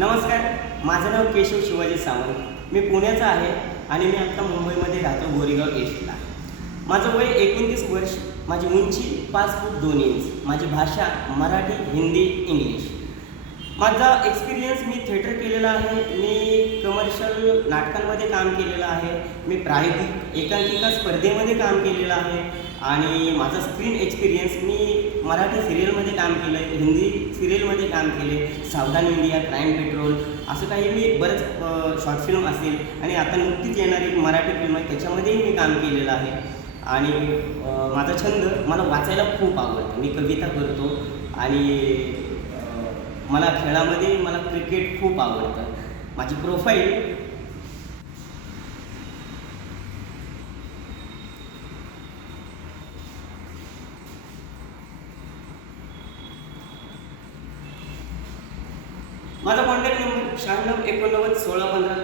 नमस्कार, माझं नाव केशव शिवाजी सावंत. मी पुण्याचा आहे आणि मी आत्ता मुंबईमध्ये राहतो, गोरेगाव ईस्टला. माझं वय 29 वर्ष, माझी उंची 5 फूट 2 इंच, माझी भाषा मराठी, हिंदी, इंग्लिश. माझा एक्सपिरियन्स, मी थिएटर केलेला आहे, मी कमर्शियल नाटकांमध्ये काम केलेलं आहे, मी प्रायोगिक एकांकिका स्पर्धेमध्ये काम केलेलं आहे आणि माझा स्क्रीन एक्सपिरियन्स, मी मराठी सिरियलमध्ये काम केलं आहे, हिंदी सिरियलमध्ये काम केले, सावधान इंडिया, क्राईम पेट्रोल, असं काही मी बरंच शॉर्ट फिल्म असेल आणि आता नुकतीच येणारी एक मराठी फिल्म आहे त्याच्यामध्येही मी काम केलेलं आहे. आणि माझा छंद, मला वाचायला खूप आवडतं, मी कविता करतो आणि मला खेळामध्ये मला क्रिकेट खूप आवडतं. माझी प्रोफाईल, माझा कॉन्टॅक्ट नंबर 96 89 16 15